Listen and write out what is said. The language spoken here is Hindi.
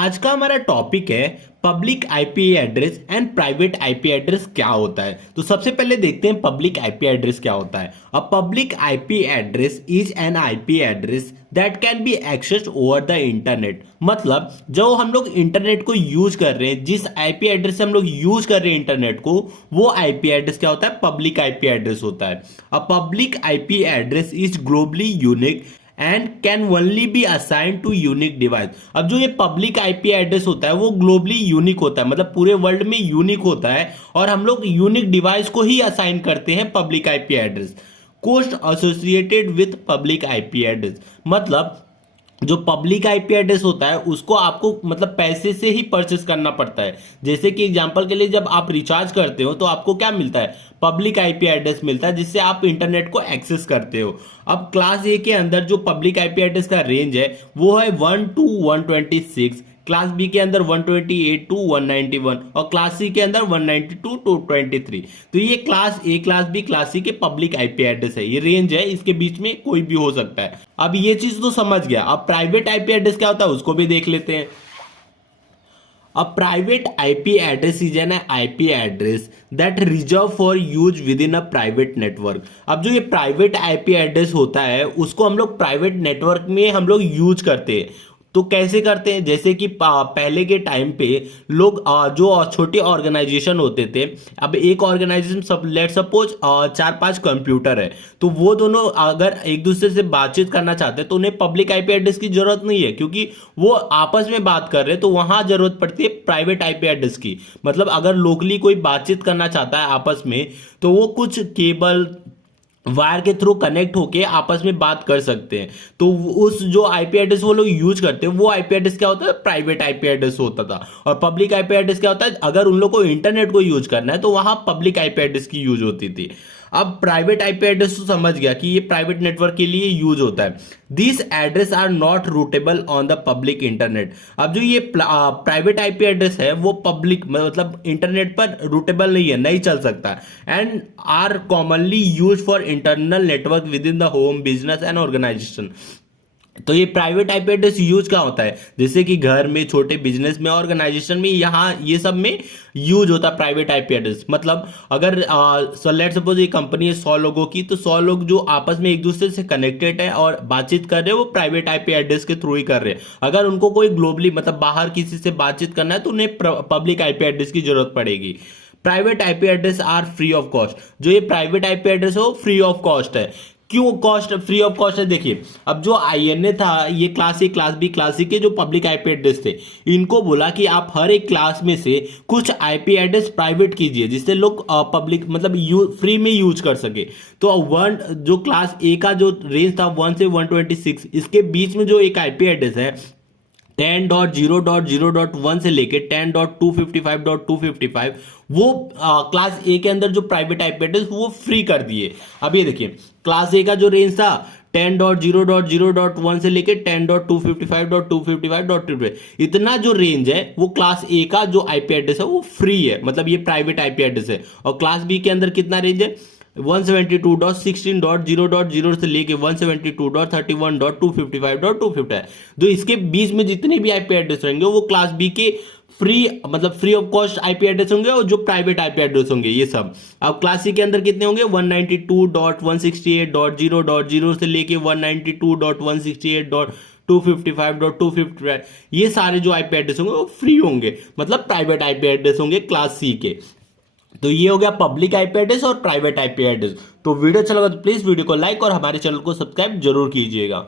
आज का हमारा टॉपिक है public IP address and private IP address क्या होता है। तो सबसे पहले देखते हैं पब्लिक आईपी एड्रेस क्या होता है। A public IP address is an IP address that can be accessed over the internet. मतलब जो हम लोग इंटरनेट को यूज कर रहे हैं, जिस आईपी एड्रेस से हम लोग यूज कर रहे हैं इंटरनेट को, वो आईपी एड्रेस क्या होता है? पब्लिक आईपी एड्रेस होता है। A public IP address is globally unique and can only be assign to unique device. अब जो ये पब्लिक आईपी एड्रेस होता है वो ग्लोबली यूनिक होता है, मतलब पूरे वर्ल्ड में यूनिक होता है और हम लोग यूनिक डिवाइस को ही असाइन करते हैं public IP address. Cost associated with public IP address, मतलब जो पब्लिक आईपी एड्रेस होता है उसको आपको मतलब पैसे से ही परचेस करना पड़ता है। जैसे कि एग्जांपल के लिए जब आप रिचार्ज करते हो तो आपको क्या मिलता है? पब्लिक आईपी एड्रेस मिलता है, जिससे आप इंटरनेट को एक्सेस करते हो। अब क्लास ए के अंदर जो पब्लिक आईपी एड्रेस का रेंज है वो है 1 to 126, क्लास बी के अंदर 128 to 191 और क्लास सी के अंदर 192 to 23। तो ये class A, class B, class C के पब्लिक आईपी एड्रेस है। ये रेंज है, इसके बीच में कोई भी हो सकता है। अब ये चीज तो समझ गया। अब प्राइवेट आईपी एड्रेस क्या होता है उसको भी देख लेते हैं। A private IP address is an IP address that reserved for use within a private network। अब जो ये प्राइवेट आईपी एड्रेस होता है उसको हम लोग प्राइवेट नेटवर्क में हम लोग यूज करते हैं। तो कैसे करते हैं? जैसे कि पहले के टाइम पे लोग जो छोटे ऑर्गेनाइजेशन होते थे, अब एक ऑर्गेनाइजेशन सब लेट सपोज 4-5 कंप्यूटर है, तो वो दोनों अगर एक दूसरे से बातचीत करना चाहते हैं तो उन्हें पब्लिक आईपी एड्रेस की जरूरत नहीं है, क्योंकि वो आपस में बात कर रहे हैं। तो वहां जरूरत पड़ती है प्राइवेट आईपी एड्रेस की। मतलब अगर लोकली कोई बातचीत करना चाहता है आपस में, तो वो कुछ केबल वायर के थ्रू कनेक्ट होके आपस में बात कर सकते हैं। तो उस जो आईपी एड्रेस वो लोग यूज करते हैं वो आईपी एड्रेस क्या होता है? प्राइवेट आईपी एड्रेस होता था। और पब्लिक आईपी एड्रेस क्या होता है? अगर उन लोग को इंटरनेट को यूज करना है तो वहां पब्लिक आईपी एड्रेस की यूज होती थी। अब प्राइवेट आईपी एड्रेस तो समझ गया कि ये प्राइवेट नेटवर्क के लिए यूज होता है। This address are not routable on the public internet. अब जो ये प्राइवेट आईपी एड्रेस है वो पब्लिक मतलब इंटरनेट पर रूटेबल नहीं है, नहीं चल सकता। And are commonly use for internal network within the home, business and organization. तो ये प्राइवेट आईपी एड्रेस यूज क्या होता है? जैसे कि घर में, छोटे बिजनेस में, ऑर्गेनाइजेशन में, यहाँ ये सब में यूज होता है प्राइवेट आईपी एड्रेस। मतलब अगर लेट्स सपोज ये कंपनी है 100 लोगों की, तो 100 लोग जो आपस में एक दूसरे से कनेक्टेड है और बातचीत कर रहे हैं वो प्राइवेट आईपी एड्रेस के थ्रू ही कर रहे हैं। अगर उनको कोई ग्लोबली मतलब बाहर किसी से बातचीत करना है तो उन्हें पब्लिक आईपी एड्रेस की जरूरत पड़ेगी। Private IP address are free of cost. जो ये प्राइवेट आईपी एड्रेस है वो फ्री ऑफ कॉस्ट है। क्यों कॉस्ट फ्री ऑफ कॉस्ट है? देखिए, अब जो आईएनए था, ये class A, class B, class C के जो पब्लिक आईपी एड्रेस थे, इनको बोला कि आप हर एक क्लास में से कुछ आईपी एड्रेस प्राइवेट कीजिए, जिससे लोग पब्लिक मतलब फ्री में यूज कर सके। तो जो क्लास ए का जो रेंज था 1 से 126, इसके बीच में जो एक आईपी एड्रेस है 10.0.0.1 से लेके 10.255.255, वो क्लास ए के अंदर जो प्राइवेट आईपी एड्रेस वो फ्री कर दिए। अब ये देखिए, क्लास ए का जो रेंज था 10.0.0.1 से लेके 10.255.255.255, इतना जो रेंज है वो क्लास ए का जो आईपी एड्रेस है वो फ्री है, मतलब ये प्राइवेट आईपी एड्रेस है। और क्लास बी के अंदर कितना रेंज है? 172.16.0.0 से लेके 172.31.255.255। जो इसके बीच में जितने भी आईपी एड्रेस रहेंगे वो क्लास बी के फ्री मतलब free of cost IP address होंगे, और जो प्राइवेट आईपी एड्रेस होंगे ये सब। अब क्लास सी के अंदर कितने होंगे? 192.168.0.0 से लेके 192.168.255.255, ये सारे जो आईपी एड्रेस होंगे वो फ्री होंगे, मतलब प्राइवेट आईपी एड्रेस होंगे क्लास सी के। तो ये हो गया पब्लिक आईपी एड्रेस और प्राइवेट आईपी एड्रेस। तो वीडियो अच्छा लगा तो प्लीज वीडियो को लाइक और हमारे चैनल को सब्सक्राइब जरूर कीजिएगा।